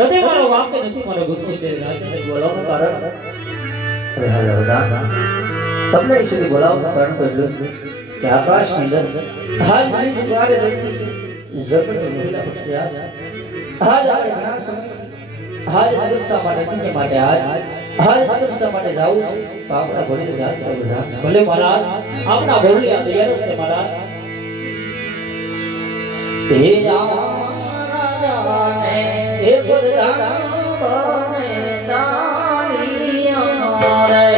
નથી મારો વાક નથી મારો ગુરુ તે રાજને બોલવાનું કારણ અરે હલો દા તમને અહીં સુધી બોલાવવાનું કારણ તો એટલું કે આકાશની અંદર હાલ મારી જુગારે રહેતી છે જગત મહિલા પર શ્રેયાસ હાલ આપણે ઘણા સમય હાલ મદરસા માટે તમને માટે હાલ મદરસા માટે જાવું છે તો આપણા ઘોડીને ધ્યાન કરવું ભલે મહારાજ આપણા ઘોડી આ તૈયાર છે મહારાજ હે રાજાને એ પ્રધાન બને ચાલી અમારે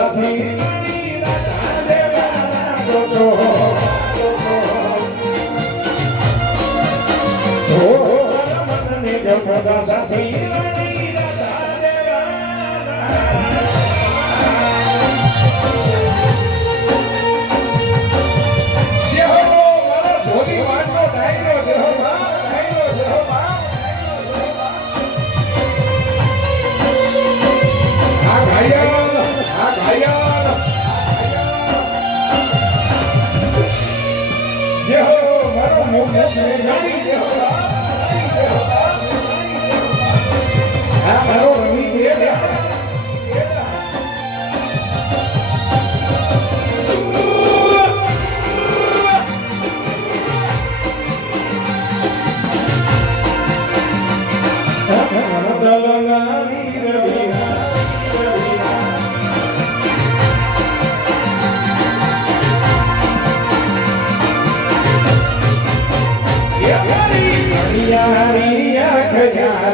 સાથી રાજા દેવાના છો હો મનને જમતા સાથી રાજા દેવાના જે હો મારો જોડી વાટનો ડાયરો જે હો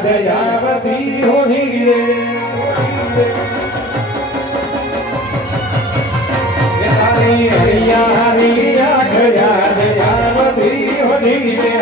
દયાવતી હોજી રે હરી હરિયા હરિયા ખયા દયાવતી હોજી રે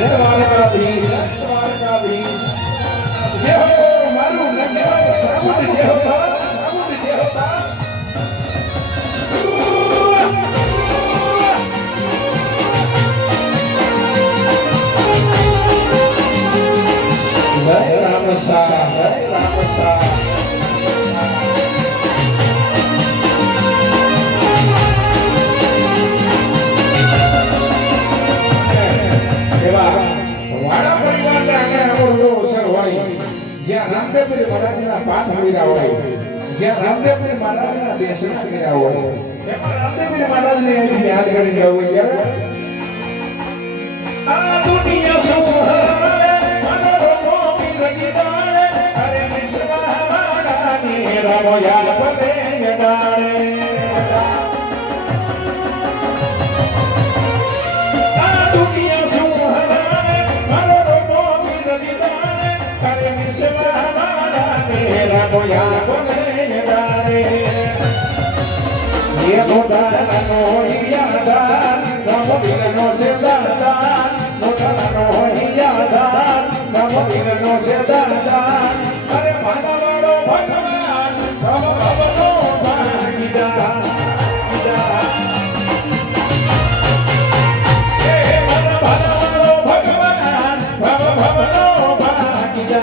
દ્વારકાધીશ દ્વારકાધીશ જે હો મારું નગર સાઉન્ડ જે હો એવા વાડા પરિવારને આંગણે અમૂલ્ય અવસર હોય જ્યાં રામદેવપીર મહારાજના પાઠ મળ્યા હોય જ્યાં રામદેવપીર મહારાજના બેસણા કર્યા હોય એમાં રામદેવપીર મહારાજને અહીં યાદ કરી જવું હોય ત્યારે આ દુનિયા સુહરાવે મારો મોમી રજીદાળે અરે વિશ્વા વાડાની રામો યાદ પરે યડાળે આ દુનિયા સુહરાવે મારો મોમી રજીદાળે અરે વિશ્વા વાડાની રામો યાદ પરે યડાળે ये मोदानो यादान नमो बिरनो से दादान मोदानो यादान नमो बिरनो से दादान अरे मानवाड़ो भगवान भव भवनो भागीदा हे मानवाड़ो भगवान भव भवनो भागीदा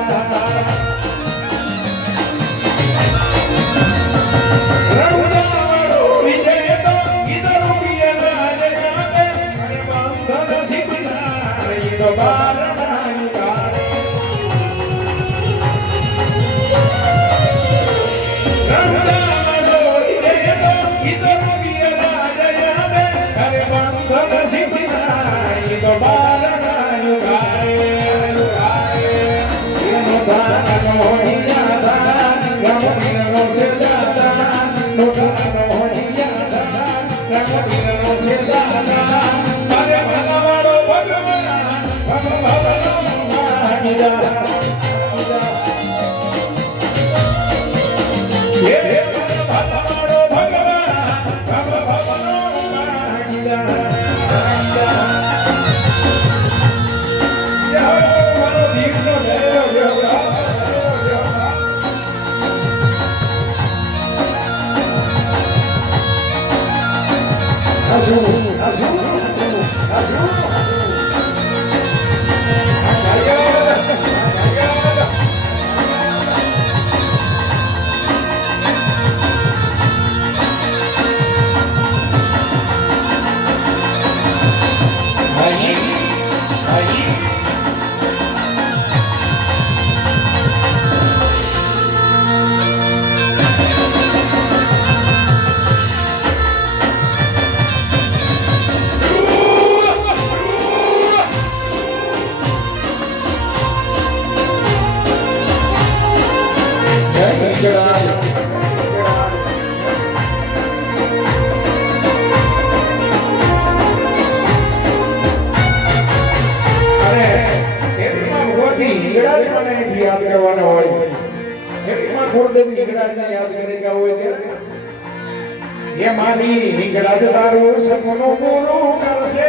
ये मानी हिंगड़ा तारो सपनो पूरो करसे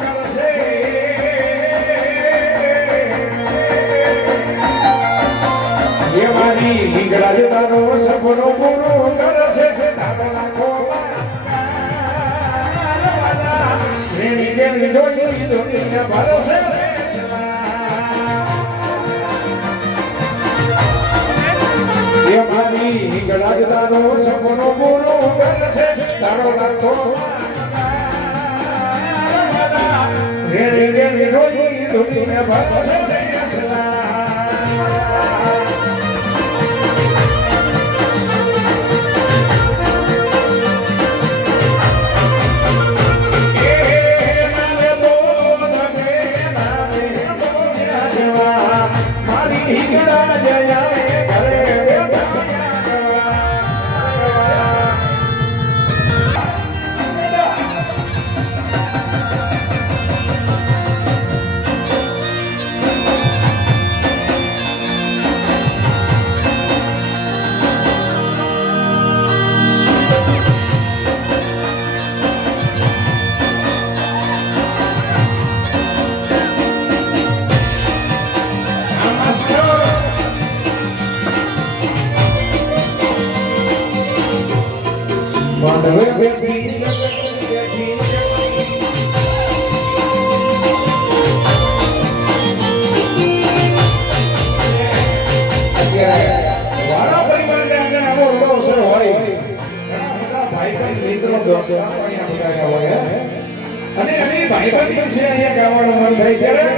करसे ये मानी हिंगड़ा तारो सपनो पूरो करसे तारो लाखो रेणी केणी जोई दुनिया भरोसे ये मानी हिंगड़ा तारो सपनो पूरो करसे तारो लाखो रेणी केणी जोई दुनिया भरोसे દોસ્તારો અહીંયા બોલાવ્યા હોય હે. અને એની ભાઈબંધી વિશે અહીંયા ગાવાનું મન થાય ત્યારે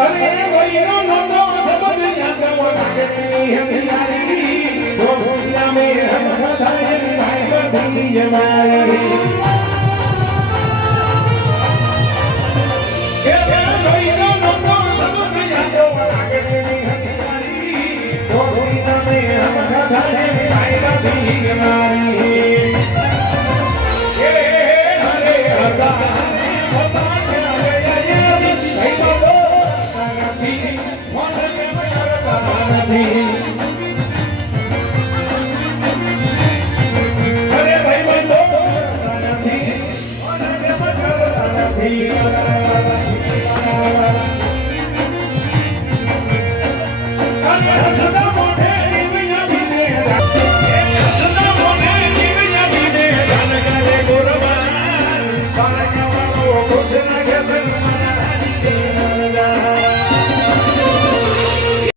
અરે વહીનો નોંધો સંબંધ યાદ આવો લાગણી હંધિયારી દોસ્તીના મે હમ ખાધા એની ભાઈબંધી જમારી એ વહીનો નોંધો સંબંધ યાદ આવો લાગણી હંધિયારી દોસ્તીના મે હમ ખાધા એની ભાઈબંધી જમારી એ હરે હરદા અરે ભાઈ બંધો નથી સદા મોઢે